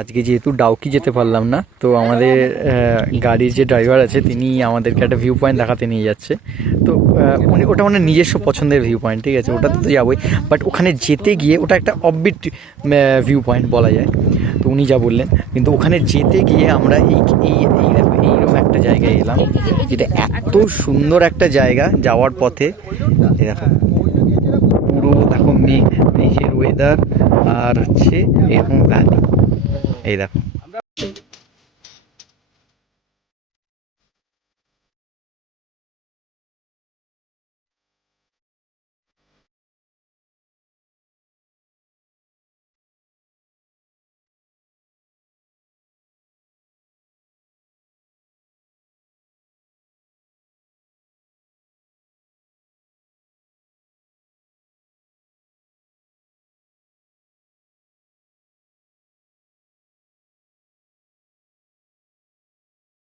আজকে যেহেতু ডাউকি যেতে পারলাম না, তো আমাদের গাড়ির যে ড্রাইভার আছে তিনি আমাদেরকে একটা ভিউ পয়েন্ট দেখাতে নিয়ে যাচ্ছে। তো উনি ওটা মানে নিজস্ব পছন্দের ভিউ পয়েন্ট, ঠিক আছে, ওটাতে তো যাবোই, বাট ওখানে যেতে গিয়ে ওটা একটা অফবিট ভিউ পয়েন্ট বলা যায়। তো উনি যা বললেন, কিন্তু ওখানে যেতে গিয়ে আমরা এই এই এই দেখো এইরকম একটা জায়গায় এলাম, যেটা এত সুন্দর একটা জায়গা যাওয়ার পথে। এই দেখো পুরো দেখো মেঘের ওয়েদার, আর হচ্ছে এরকম ভ্যালি, এই দেখো।